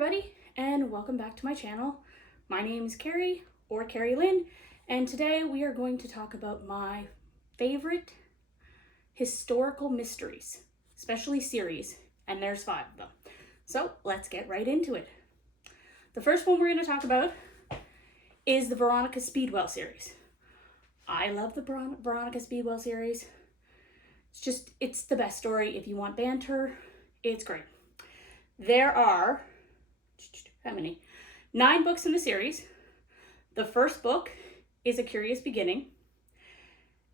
everybody, and welcome back to my channel. My name is Carrie, or Carrie-lynn, and today we are going to talk about my favorite historical mysteries, especially series, and there's 5 of them. So let's get right into it. The first one we're going to talk about is the Veronica Speedwell series. I love the Veronica Speedwell series. It's the best story. If you want banter, it's great. There are, how many? 9 books in the series. The first book is A Curious Beginning,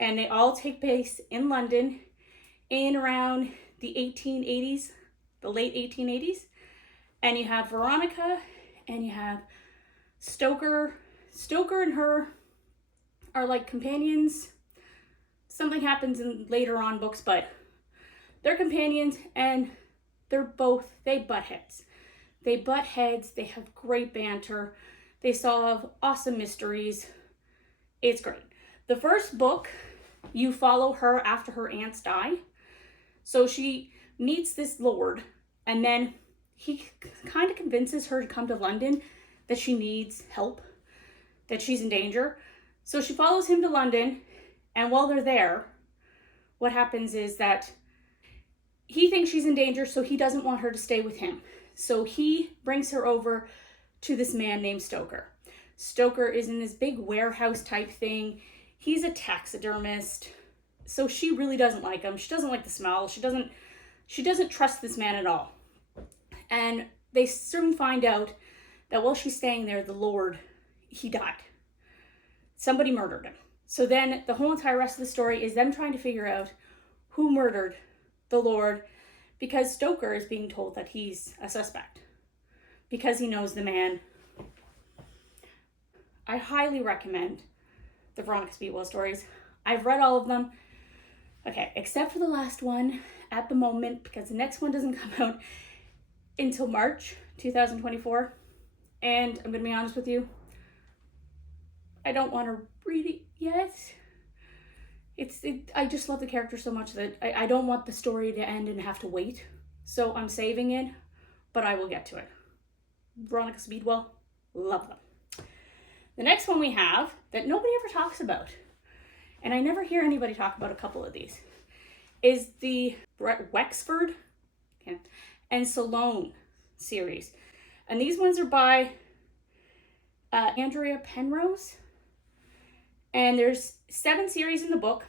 and they all take place in London in around the 1880s, the late 1880s. And you have Veronica, and you have Stoker. Stoker and her are like companions. Something happens in later on books, but they're companions, and they butt heads. They butt heads, they have great banter, they solve awesome mysteries. It's great. The first book, you follow her after her aunts die. So she meets this lord, and then he kind of convinces her to come to London, that she needs help, that she's in danger. So she follows him to London, and while they're there, what happens is that he thinks she's in danger, so he doesn't want her to stay with him. So he brings her over to this man named Stoker. Stoker is in this big warehouse type thing. He's a taxidermist. So she really doesn't like him. She doesn't like the smell. She doesn't trust this man at all. And they soon find out that while she's staying there, the Lord, he died. Somebody murdered him. So then the whole entire rest of the story is them trying to figure out who murdered the Lord, because Stoker is being told that he's a suspect because he knows the man. I highly recommend the Veronica Speedwell stories. I've read all of them. Okay, except for the last one at the moment, because the next one doesn't come out until March 2024. And I'm going to be honest with you, I don't want to read it yet. I just love the character so much that I don't want the story to end and have to wait. So I'm saving it, but I will get to it. Veronica Speedwell, love them. The next one we have that nobody ever talks about, and I never hear anybody talk about a couple of these, is the Wrexford and Sloane series. And these ones are by Andrea Penrose. And there's 7 series in the book,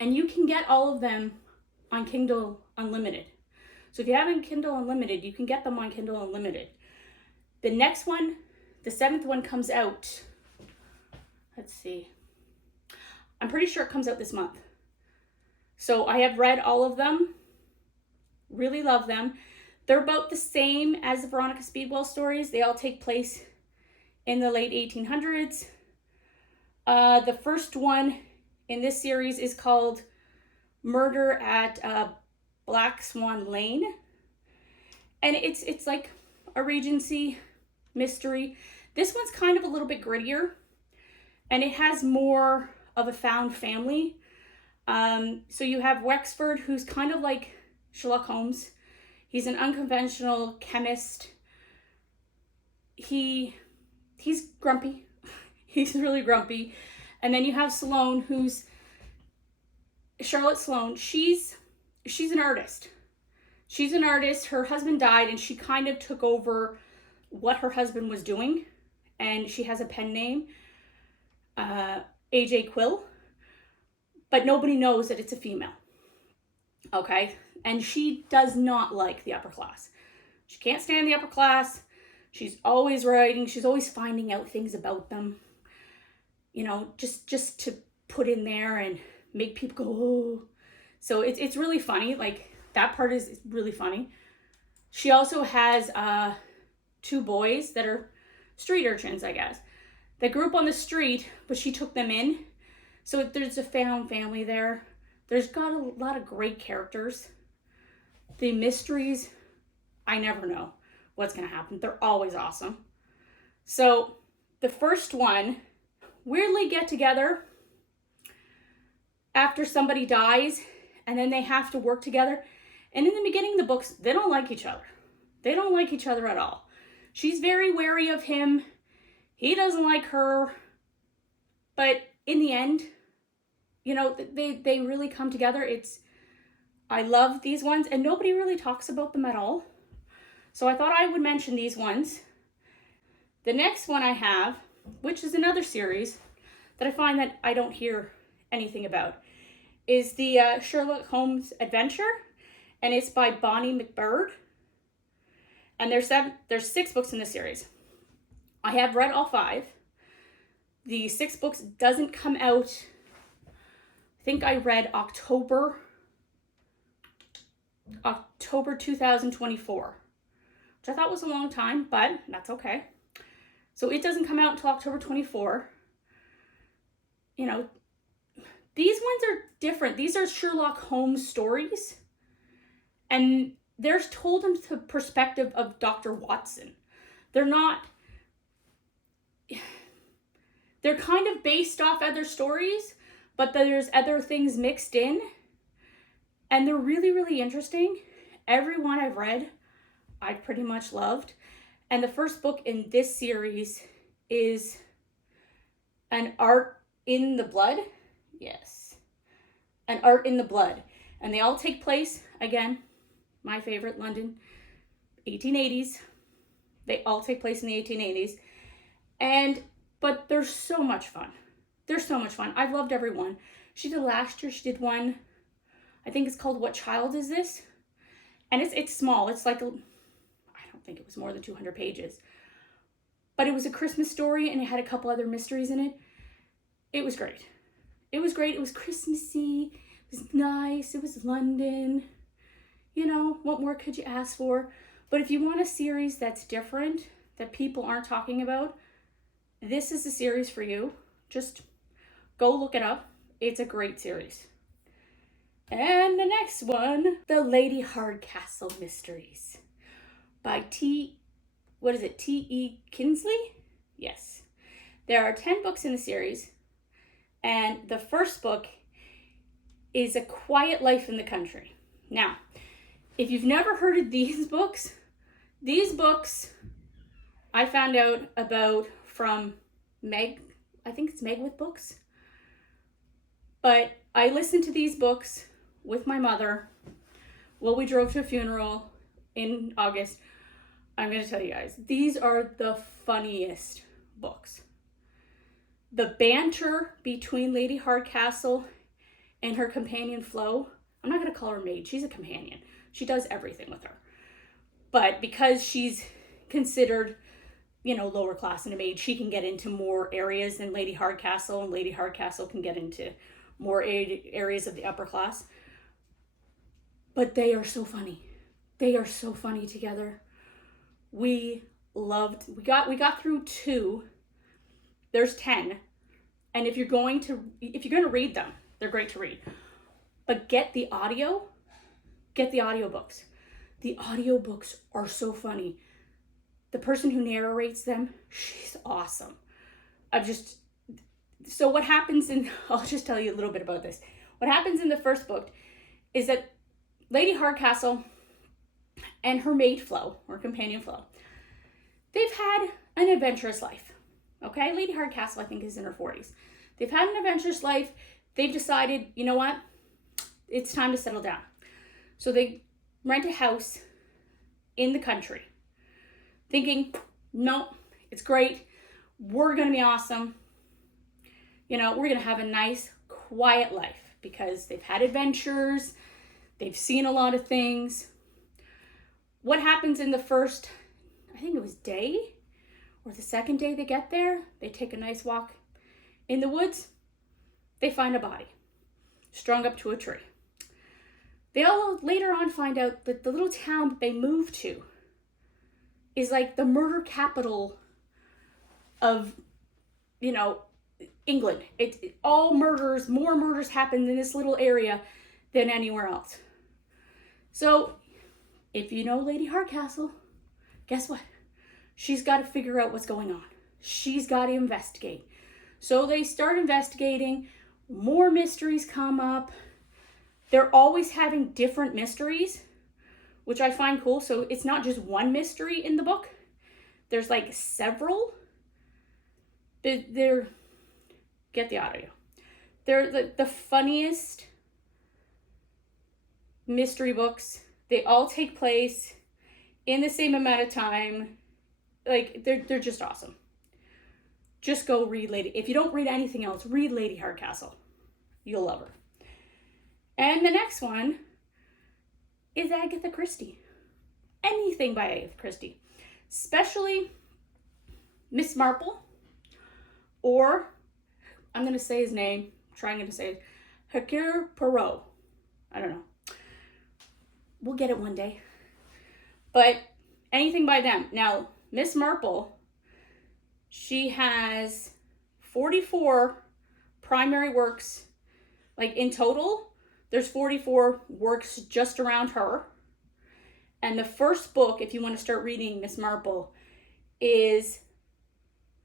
and you can get all of them on Kindle Unlimited. So if you have a Kindle Unlimited, you can get them on Kindle Unlimited. The next one, the 7th one, comes out, let's see, I'm pretty sure it comes out this month. So I have read all of them, really love them. They're about the same as the Veronica Speedwell stories. They all take place in the late 1800s. The first one in this series is called Murder at Black Swan Lane. And it's like a Regency mystery. This one's kind of a little bit grittier, and it has more of a found family. So you have Wrexford, who's kind of like Sherlock Holmes. He's an unconventional chemist. He's grumpy. He's really grumpy. And then you have Sloane, who's Charlotte Sloane. She's an artist. She's an artist. Her husband died, and she kind of took over what her husband was doing. And she has a pen name, A.J. Quill. But nobody knows that it's a female. Okay? And she does not like the upper class. She can't stand the upper class. She's always writing. She's always finding out things about them. You know, just to put in there and make people go, oh. So it's really funny. Like, that part is really funny. She also has 2 boys that are street urchins, I guess. They grew up on the street, but she took them in. So there's a found family there. There's got a lot of great characters. The mysteries, I never know what's going to happen. They're always awesome. So the first one, weirdly get together after somebody dies, and then they have to work together. And in the beginning of the books, they don't like each other. They don't like each other at all. She's very wary of him. He doesn't like her. But in the end, you know, they really come together. I love these ones, and nobody really talks about them at all. So I thought I would mention these ones. The next one I have, which is another series that I find that I don't hear anything about, is the Sherlock Holmes Adventure, and it's by Bonnie Macbird. And there's 6 books in the series. I have read all 5. The 6 books doesn't come out, I think I read October 2024, which I thought was a long time, but that's okay. So it doesn't come out until October 24. You know, these ones are different. These are Sherlock Holmes stories, and they're told in the perspective of Dr. Watson. They're kind of based off other stories, but there's other things mixed in, and they're really, really interesting. Every one I've read, I pretty much loved. And the first book in this series is An Art in the Blood. Yes. An Art in the Blood. And they all take place, again, my favorite, London, 1880s. They all take place in the 1880s. But they're so much fun. They're so much fun. I've loved every one. She did last year, she did one, I think it's called What Child Is This? And it's small. It's like, I don't think it was more than 200 pages. But it was a Christmas story, and it had a couple other mysteries in it. It was great. It was great. It was Christmassy. It was nice. It was London. You know, what more could you ask for? But if you want a series that's different, that people aren't talking about, this is the series for you. Just go look it up. It's a great series. And the next one, The Lady Hardcastle Mysteries by T.E. Kinsey? Yes. There are 10 books in the series, and the first book is A Quiet Life in the Country. Now, if you've never heard of these books I found out about from Meg, I think it's Meg with Books. But I listened to these books with my mother while we drove to a funeral in August. I'm going to tell you guys, these are the funniest books. The banter between Lady Hardcastle and her companion Flo, I'm not going to call her maid, she's a companion. She does everything with her. But because she's considered, you know, lower class and a maid, she can get into more areas than Lady Hardcastle, and Lady Hardcastle can get into more areas of the upper class. But they are so funny. They are so funny together. We got through 2. There's 10. And if you're going to read them, they're great to read. But get the audiobooks. The audiobooks are so funny. The person who narrates them, she's awesome. So what happens I'll just tell you a little bit about this. What happens in the first book is that Lady Hardcastle and her maid Flo, or companion Flo, they've had an adventurous life. Okay? Lady Hardcastle, I think, is in her 40s. They've had an adventurous life. They've decided, you know what? It's time to settle down. So they rent a house in the country, thinking, no, it's great. We're going to be awesome. You know, we're going to have a nice, quiet life because they've had adventures. They've seen a lot of things. What happens in the first, I think it was day, or the second day they get there, they take a nice walk in the woods. They find a body strung up to a tree. They all later on find out that the little town that they moved to is like the murder capital of, you know, England. It all murders, more murders happen in this little area than anywhere else. So, if you know Lady Hardcastle, guess what? She's got to figure out what's going on. She's got to investigate. So they start investigating. More mysteries come up. They're always having different mysteries, which I find cool. So it's not just one mystery in the book. There's like several. They're get the audio. They're the funniest mystery books. They all take place in the same amount of time. Like, they're just awesome. Just go read Lady. If you don't read anything else, read Lady Hardcastle. You'll love her. And the next one is Agatha Christie. Anything by Agatha Christie. Especially Miss Marple, or I'm going to say his name, trying to say it, Hercule Poirot. I don't know. We'll get it one day. But anything by them. Now, Miss Marple, she has 44 primary works. Like, in total, there's 44 works just around her. And the first book, if you want to start reading Miss Marple, is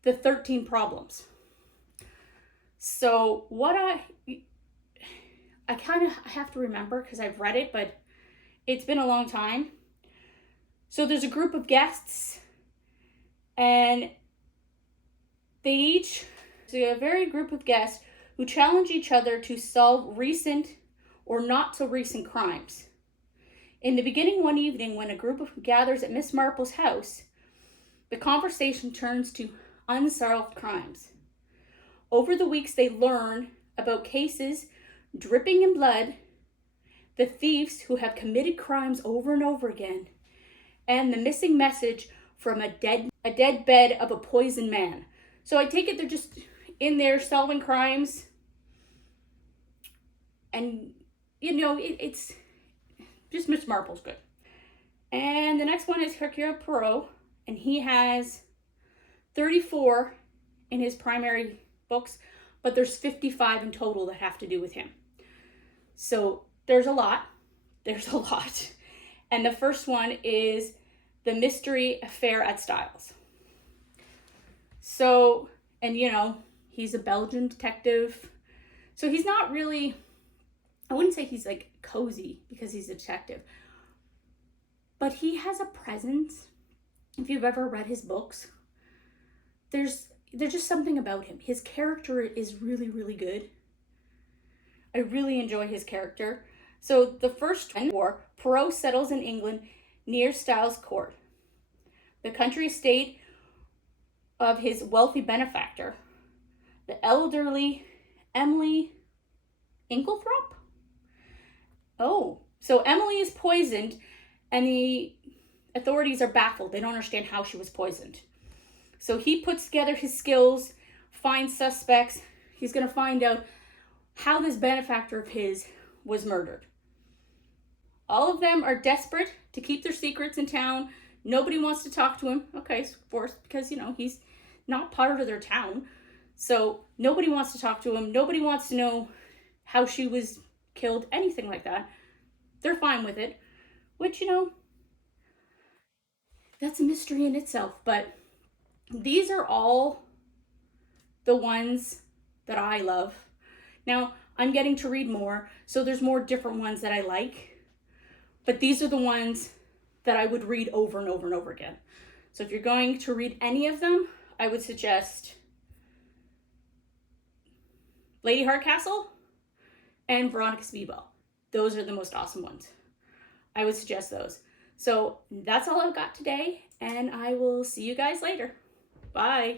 The 13 Problems. So what I kind of have to remember because I've read it, but it's been a long time. So there's a group of guests, and a very group of guests who challenge each other to solve recent or not so recent crimes. In the beginning one evening, when a group gathers at Miss Marple's house, the conversation turns to unsolved crimes. Over the weeks, they learn about cases dripping in blood, the thieves who have committed crimes over and over again, and the missing message from a dead bed of a poisoned man. So I take it they're just in there solving crimes. And, you know, it's just Miss Marple's good. And the next one is Hercule Poirot, and he has 34 in his primary books, but there's 55 in total that have to do with him. So there's a lot. And the first one is The Mystery Affair at Styles. So, and you know, he's a Belgian detective. So he's not really, I wouldn't say he's like cozy because he's a detective, but he has a presence. If you've ever read his books, there's just something about him. His character is really, really good. I really enjoy his character. So the first war, Poirot settles in England near Styles Court, the country estate of his wealthy benefactor, the elderly Emily Inglethorpe. Oh, so Emily is poisoned, and the authorities are baffled. They don't understand how she was poisoned. So he puts together his skills, finds suspects. He's going to find out how this benefactor of his was murdered. All of them are desperate to keep their secrets in town. Nobody wants to talk to him. Okay, of course, because, you know, he's not part of their town. So nobody wants to talk to him. Nobody wants to know how she was killed, anything like that. They're fine with it, which, you know, that's a mystery in itself. But these are all the ones that I love. Now, I'm getting to read more, so there's more different ones that I like. But these are the ones that I would read over and over and over again. So if you're going to read any of them, I would suggest Lady Hardcastle and Veronica Speedwell. Those are the most awesome ones. I would suggest those. So that's all I've got today, and I will see you guys later. Bye.